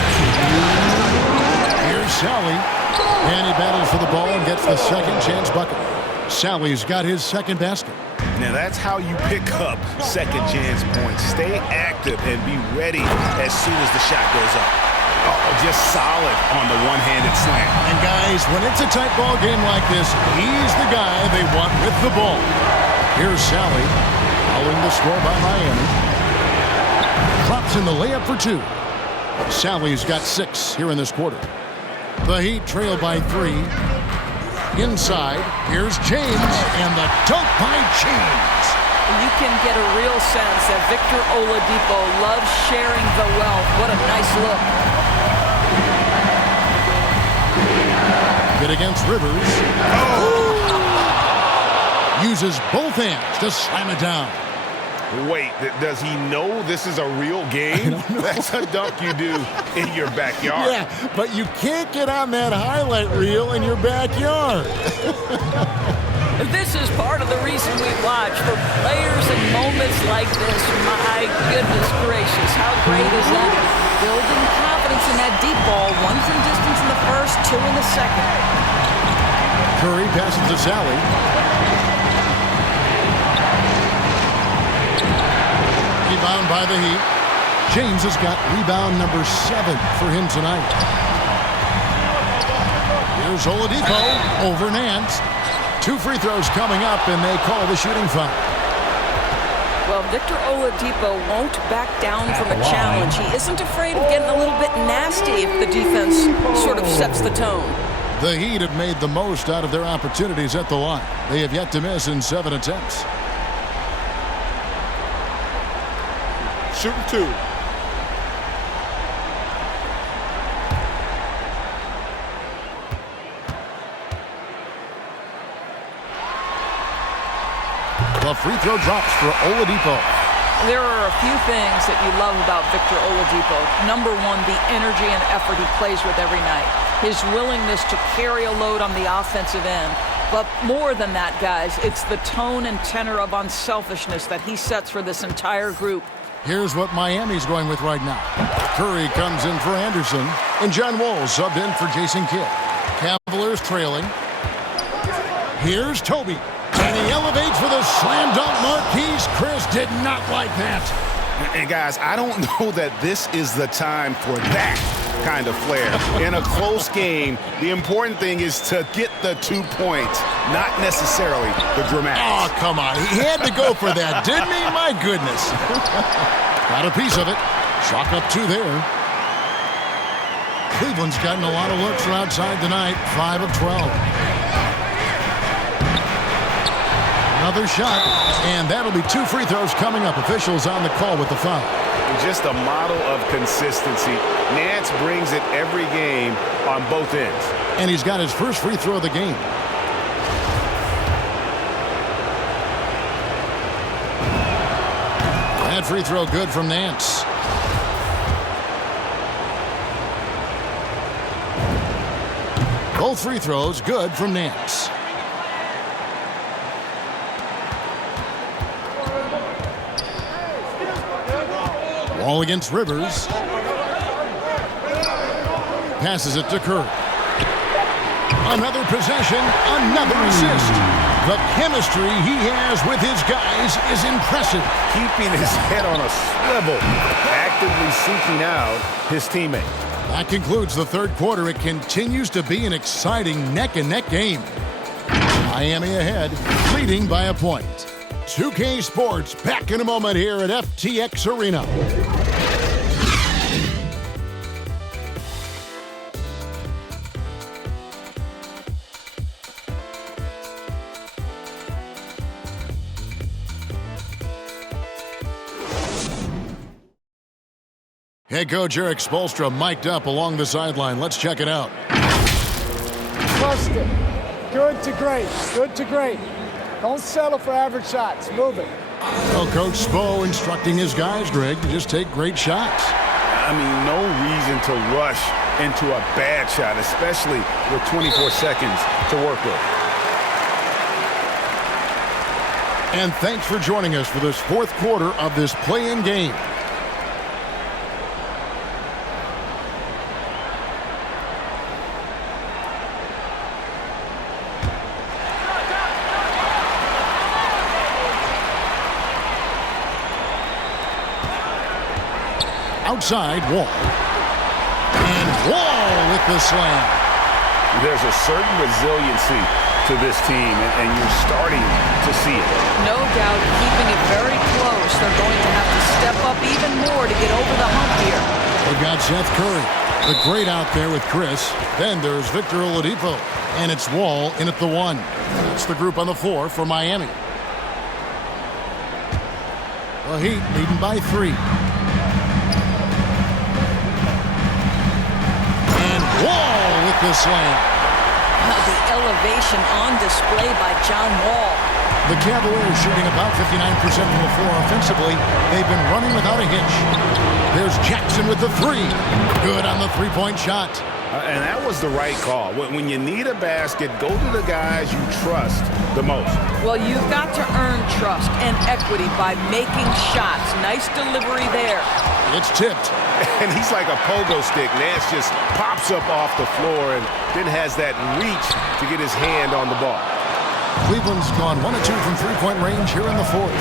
Here's Sally. And he battles for the ball and gets the second chance bucket. Sally's got his second basket. Now that's how you pick up second chance points. Stay active and be ready as soon as the shot goes up. Oh, just solid on the one-handed slam. And guys, when it's a tight ball game like this, he's the guy they want with the ball. Here's Sally, following the score by Miami. Drops in the layup for two. Sally's got 6 here in this quarter. The Heat trail by 3. Inside, here's James, and the dunk by James. You can get a real sense that Victor Oladipo loves sharing the wealth. What a nice look. Good against Rivers. Oh! Uses both hands to slam it down. Wait, does he know this is a real game? That's a dunk you do in your backyard. Yeah, but you can't get on that highlight reel in your backyard. This is part of the reason we watch. For players in moments like this, my goodness gracious, how great is that? Building confidence in that deep ball. 1 from distance in the first, 2 in the second. Curry passes to Sally. Rebound by the Heat. James has got rebound number 7 for him tonight. Here's Oladipo over Nance. 2 free throws coming up, and they call the shooting foul. Well, Victor Oladipo won't back down from a challenge. He isn't afraid of getting a little bit nasty if the defense sort of sets the tone. The Heat have made the most out of their opportunities at the line. They have yet to miss in 7 attempts. Shooting 2. The free throw drops for Oladipo. There are a few things that you love about Victor Oladipo. Number 1, the energy and effort he plays with every night. His willingness to carry a load on the offensive end. But more than that, guys, it's the tone and tenor of unselfishness that he sets for this entire group. Here's what Miami's going with right now. Curry comes in for Anderson, and John Wall subbed in for Jason Kidd. Cavaliers trailing. Here's Toby, and he elevates for the slam dunk. Marquise Chris did not like that. And guys, I don't know that this is the time for that kind of flair. In a close game, the important thing is to get the 2 points, not necessarily the dramatics. Oh, come on. He had to go for that, didn't he? My goodness. Got a piece of it. Chalk up 2 there. Cleveland's gotten a lot of looks from outside tonight. 5 of 12. Another shot, and that'll be 2 free throws coming up. Officials on the call with the foul. Just a model of consistency. Nance brings it every game on both ends. And he's got his first free throw of the game. That free throw good from Nance. Both free throws good from Nance. Wall against Rivers. Passes it to Curry. Another possession, another assist. The chemistry he has with his guys is impressive. Keeping his head on a swivel, actively seeking out his teammate. That concludes the third quarter. It continues to be an exciting neck-and-neck game. Miami ahead, leading by a point. 2K Sports back in a moment here at FTX Arena. Head coach Eric Spoelstra mic'd up along the sideline. Let's check it out. Trust it. Good to great. Good to great. Don't settle for average shots. Move it. Well, Coach Spo instructing his guys, Greg, to just take great shots. I mean, no reason to rush into a bad shot, especially with 24 seconds to work with. And thanks for joining us for this fourth quarter of this play-in game. Outside, Wall. And Wall with the slam. There's a certain resiliency to this team, and you're starting to see it. No doubt, keeping it very close. They're going to have to step up even more to get over the hump here. They've got Seth Curry, the great out there with Chris. Then there's Victor Oladipo, and it's Wall in at the one. That's the group on the floor for Miami. The Heat leading by 3. Wall with the slam. The elevation on display by John Wall. The Cavaliers shooting about 59% from the floor offensively. They've been running without a hitch. There's Jackson with the 3. Good on the three-point shot. And that was the right call. When you need a basket, go to the guys you trust the most. Well, you've got to earn trust and equity by making shots. Nice delivery there. It's tipped. And he's like a pogo stick. Nance just pops up off the floor and then has that reach to get his hand on the ball. Cleveland's gone 1 of 2 from three-point range here in the fourth.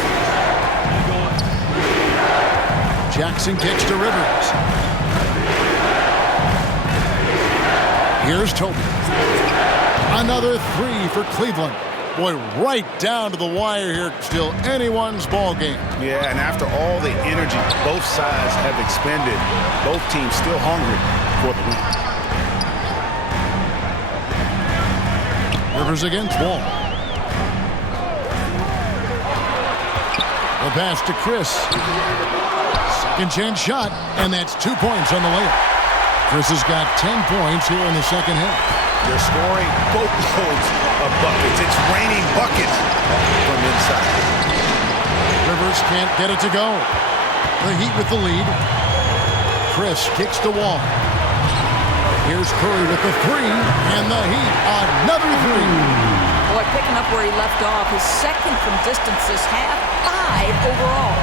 Jackson kicks to Rivers. Here's Toby. Another 3 for Cleveland. Boy, right down to the wire here. Still anyone's ball game. Yeah, and after all the energy both sides have expended, both teams still hungry for the win. Rivers against Wall. The pass to Chris. Second chance shot, and that's 2 points on the layup. Chris has got 10 points here in the second half. They're scoring boatloads of buckets. It's raining buckets from inside. Rivers can't get it to go. The Heat with the lead. Chris kicks the Wall. Here's Curry with the 3, and the Heat another 3. Boy, picking up where he left off. His second from distance this half, 5 overall.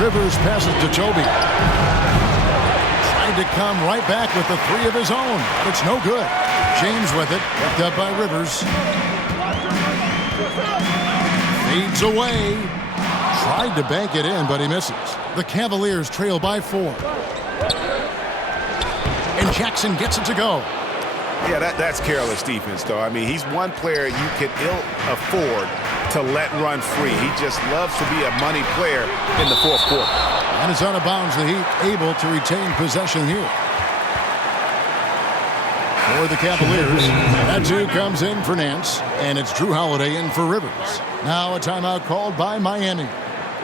Rivers passes to Toby. Tried to come right back with the 3 of his own, but it's no good. James with it, picked up by Rivers. Fades away. Tried to bank it in, but he misses. The Cavaliers trail by 4. And Jackson gets it to go. Yeah, that's careless defense, though. I mean, he's one player you can ill afford to let run free. He just loves to be a money player in the fourth quarter. And it's out of bounds. The Heat able to retain possession here. For the Cavaliers, that 2 comes in for Nance, and it's Drew Holiday in for Rivers. Now a timeout called by Miami.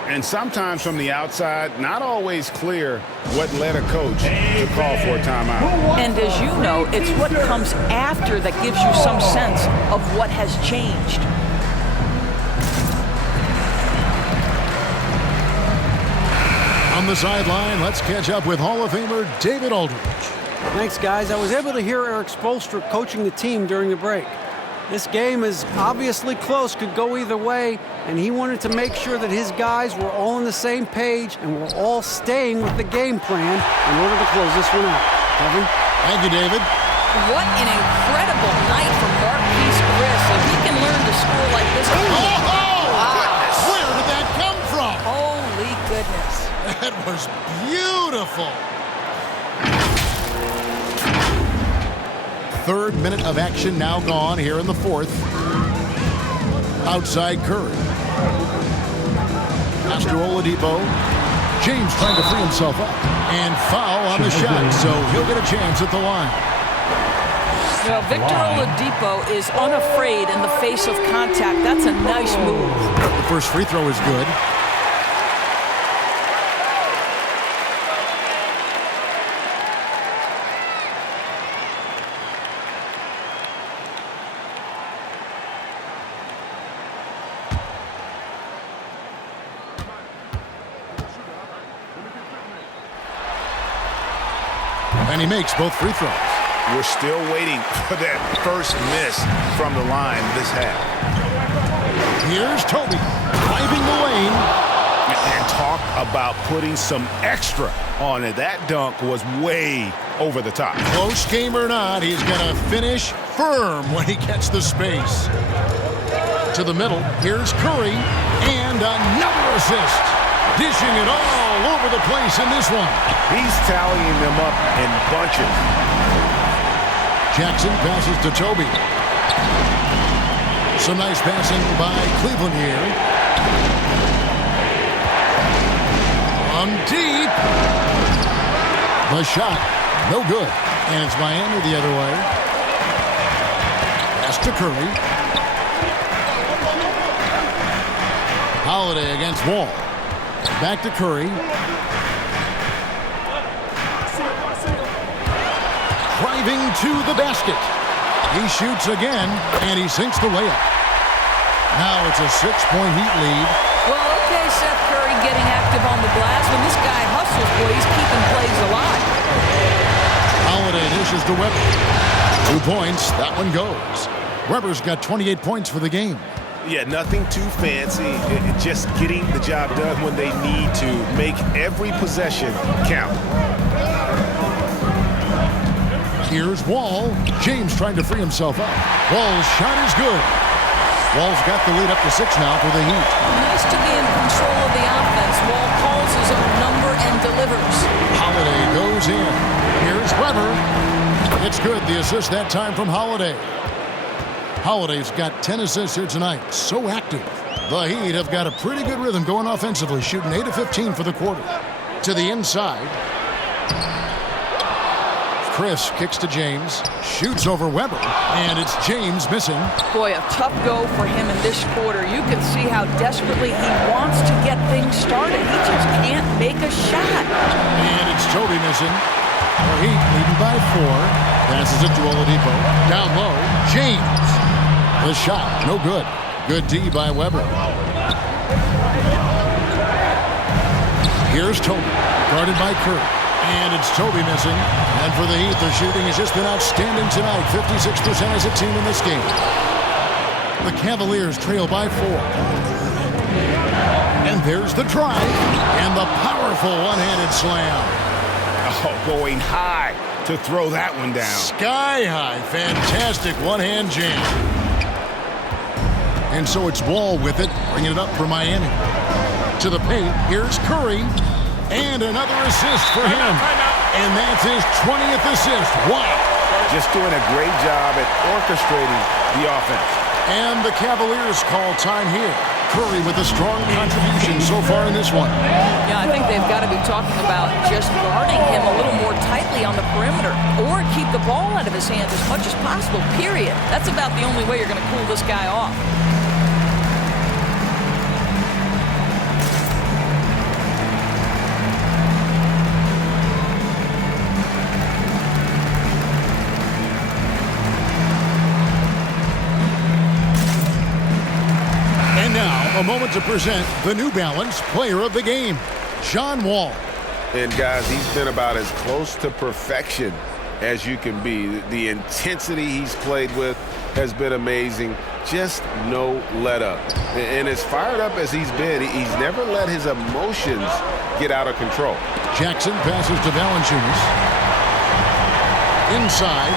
And sometimes from the outside, not always clear what led a coach to call for a timeout. And as you know, it's what comes after that gives you some sense of what has changed. On the sideline, let's catch up with Hall of Famer David Aldridge. Thanks, guys. I was able to hear Eric Spoelstra coaching the team during the break. This game is obviously close, could go either way, and he wanted to make sure that his guys were all on the same page and were all staying with the game plan in order to close this one out. Kevin? Thank you, David. What an incredible night from Marquise Chris. If he can learn to score like this. Where did that come from? Holy goodness. That was beautiful. Third minute of action now gone here in the fourth. Outside Curry. Pass to Oladipo. James trying to free himself up. And foul on the shot, so he'll get a chance at the line. You know, Victor Oladipo is unafraid in the face of contact. That's a nice move. The first free throw is good. And he makes both free throws. We're still waiting for that first miss from the line this half. Here's Toby driving the lane. And talk about putting some extra on it. That dunk was way over the top. Close game or not, he's going to finish firm when he gets the space. To the middle, here's Curry, and another assist. Dishing it all over the place in this one. He's tallying them up in bunches. Jackson passes to Toby. Some nice passing by Cleveland here. From deep. The shot, no good. And it's Miami the other way. Pass to Curry. Holiday against Wall. Back to Curry. Driving to the basket. He shoots again, and he sinks the layup. Now it's a 6-point Heat lead. Well, okay, Seth Curry getting active on the glass. When this guy hustles, boy, he's keeping plays alive. Holiday dishes to Webber. 2 points. That one goes. Webber's got 28 points for the game. Yeah, nothing too fancy. Just getting the job done when they need to. Make every possession count. Here's Wall. James trying to free himself up. Wall's shot is good. Wall's got the lead up to 6 now for the Heat. Nice to be in control of the offense. Wall calls his own number and delivers. Holiday goes in. Here's Webber. It's good. The assist that time from Holiday. Holiday's got 10 assists here tonight. So active. The Heat have got a pretty good rhythm going offensively, shooting 8 of 15 for the quarter. To the inside. Chris kicks to James. Shoots over Webber. And it's James missing. Boy, a tough go for him in this quarter. You can see how desperately he wants to get things started. He just can't make a shot. And it's Toby missing. The Heat leading by 4. Passes it to Oladipo. Down low. James. The shot, no good. Good D by Webber. Here's Toby, guarded by Curry. And it's Toby missing. And for the Heat, their shooting has just been outstanding tonight. 56% as a team in this game. The Cavaliers trail by 4. And there's the drive. And the powerful one-handed slam. Oh, going high to throw that one down. Sky high. Fantastic one-hand jam. And so it's Wall with it, bringing it up for Miami. To the paint, here's Curry. And another assist for him. And that's his 20th assist. Wow. Just doing a great job at orchestrating the offense. And the Cavaliers call time here. Curry with a strong contribution so far in this one. Yeah, I think they've got to be talking about just guarding him a little more tightly on the perimeter or keep the ball out of his hands as much as possible, period. That's about the only way you're going to cool this guy off. A moment to present the New Balance Player of the Game, John Wall. And guys, he's been about as close to perfection as you can be. The intensity he's played with has been amazing. Just no let up. And as fired up as he's been, he's never let his emotions get out of control. Jackson passes to Valanciunas. Inside.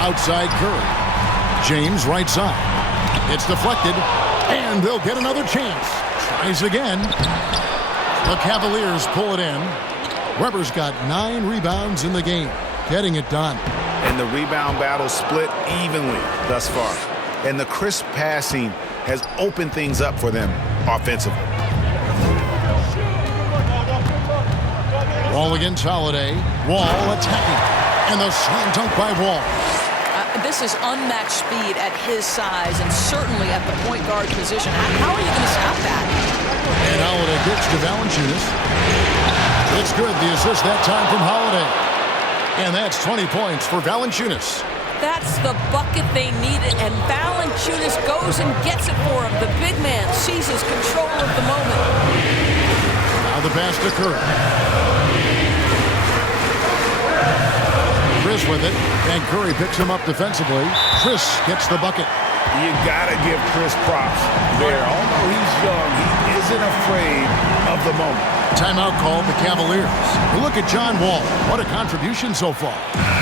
Outside Curry. James right side. It's deflected, and they'll get another chance. Tries again. The Cavaliers pull it in. Weber's got 9 rebounds in the game, getting it done. And the rebound battle split evenly thus far. And the crisp passing has opened things up for them offensively. Wall against Holiday. Wall attacking. And the slam dunk by Wall. This is unmatched speed at his size and certainly at the point guard position. How are you going to stop that? And Holiday gets to Valanciunas. It's good, the assist that time from Holiday. And that's 20 points for Valanciunas. That's the bucket they needed, and Valanciunas goes and gets it for him. The big man seizes control of the moment. Now the pass to Curry. Chris with it, and Curry picks him up defensively. Chris gets the bucket. You gotta give Chris props there. Although he's young, he isn't afraid of the moment. Timeout called the Cavaliers. Look at John Wall. What a contribution so far.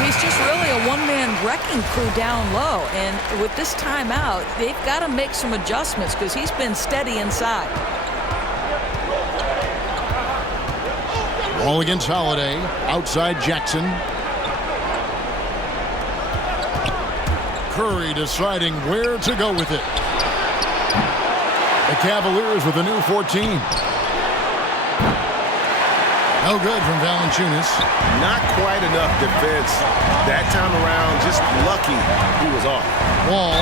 He's just really a one-man wrecking crew down low. And with this timeout, they've got to make some adjustments because he's been steady inside. Wall against Holiday. Outside Jackson. Curry deciding where to go with it. The Cavaliers with a new 14. No good from Valanciunas. Not quite enough defense. That time around, just lucky he was off. Wall.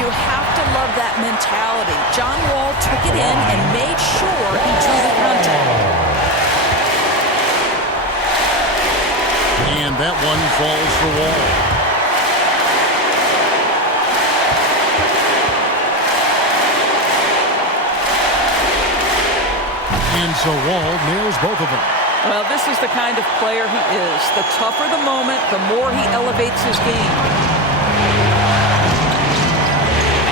You have to love that mentality. John Wall took it in and made sure he drew the contact. And that one falls for Wall. And so Wall nails both of them. Well, this is the kind of player he is. The tougher the moment, the more he elevates his game.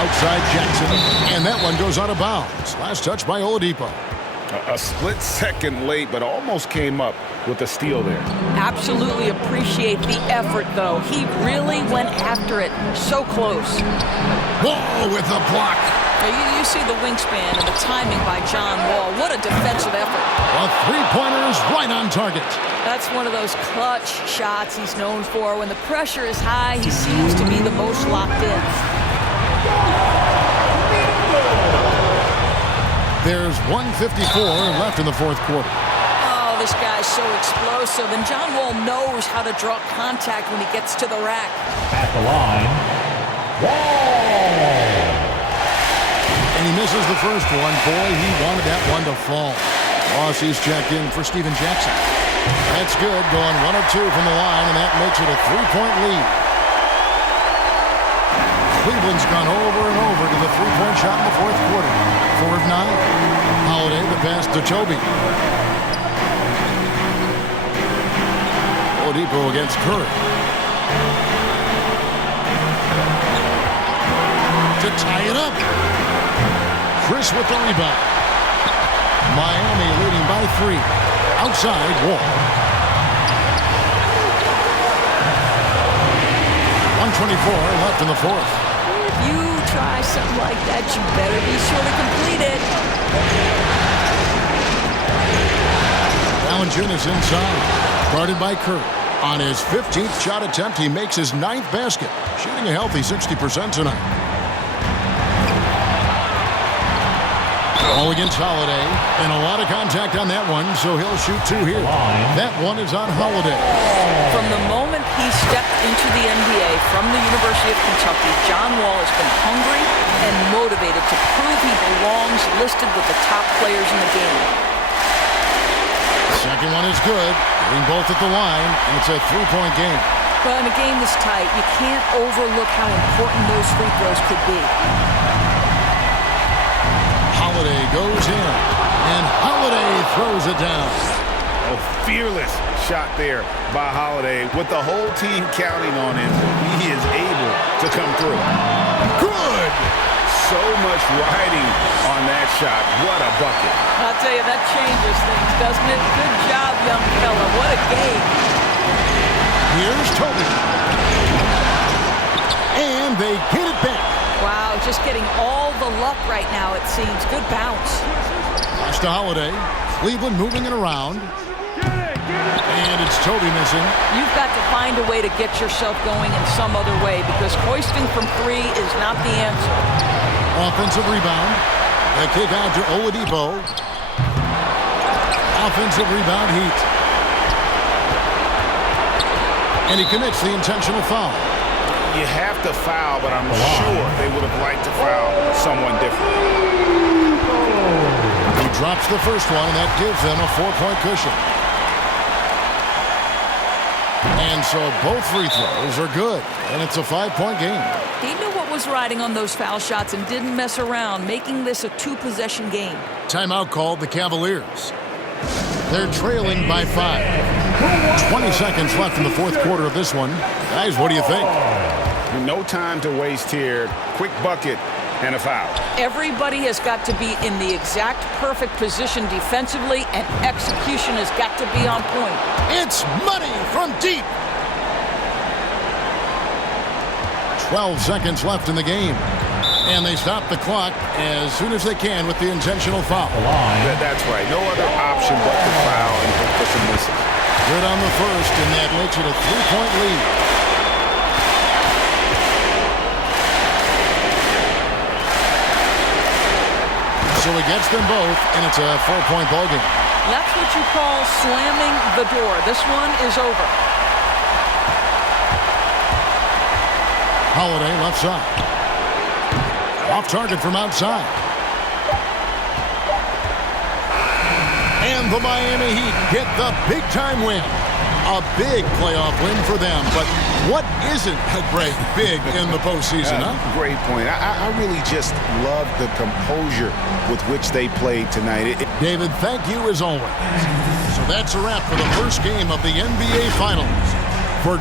Outside Jackson, and that one goes out of bounds. Last touch by Oladipo. A split second late, but almost came up with a steal there. Absolutely appreciate the effort, though. He really went after it. So close. Wall with the block. You see the wingspan and the timing by John Wall. What a defensive effort. A three-pointer is right on target. That's one of those clutch shots he's known for. When the pressure is high, he seems to be the most locked in. There's 1:54 left in the fourth quarter. Oh, this guy's so explosive. And John Wall knows how to draw contact when he gets to the rack. At the line, Wall. And he misses the first one. Boy, he wanted that one to fall. Aussies check in for Steven Jackson. That's good, going 1 of 2 from the line, and that makes it a 3-point lead. Cleveland's gone over and over to the three-point shot in the fourth quarter. 4 of 9. Holiday, the pass to Toby. Oladipo against Curry. To tie it up. Chris with the rebound. Miami leading by 3. Outside, Wall. 1:24 left in the fourth. If you try something like that, you better be sure to complete it. Valanciunas inside. Guarded by Curry. On his 15th shot attempt, he makes his 9th basket. Shooting a healthy 60% tonight. All against Holiday, and a lot of contact on that one, so he'll shoot 2 here. That one is on Holiday. From the moment he stepped into the NBA from the University of Kentucky, John Wall has been hungry and motivated to prove he belongs listed with the top players in the game. Second one is good, getting both at the line, and it's a 3-point game. Well, in a game this tight, you can't overlook how important those free throws could be. Holiday goes in, and Holiday throws it down. Oh, fearless shot there by Holiday. With the whole team counting on him, he is able to come through. Good! So much riding on that shot. What a bucket. I'll tell you, that changes things, doesn't it? Good job, young fella. What a game. Here's Toby. And they get it back. Wow, just getting all the luck right now, it seems. Good bounce. Pass to Holiday. Cleveland moving it around. And it's Toby missing. You've got to find a way to get yourself going in some other way because hoisting from three is not the answer. Offensive rebound. They kick out to Oladipo. Offensive rebound, Heat. And he commits the intentional foul. You have to foul, but I'm sure they would have liked to foul someone different. He drops the first one, and that gives them a 4-point cushion. And so both free throws are good, and it's a 5-point game. He knew what was riding on those foul shots and didn't mess around, making this a 2-possession game. Timeout called the Cavaliers. They're trailing by 5. 20 seconds left in the fourth quarter of this one. Guys, what do you think? No time to waste here. Quick bucket and a foul. Everybody has got to be in the exact perfect position defensively, and execution has got to be on point. It's money from deep. 12 seconds left in the game. And they stop the clock as soon as they can with the intentional foul. That's right. No other option but to foul and hope for some misses. Good on the first, and that makes it a 3-point lead. So he gets them both, and it's a 4-point ballgame. That's what you call slamming the door. This one is over. Holiday left side. Off target from outside. And the Miami Heat get the big-time win. A big playoff win for them. But what isn't a great big in the postseason, huh? Great point. I really just love the composure with which they played tonight. David, thank you as always. So that's a wrap for the first game of the NBA Finals. For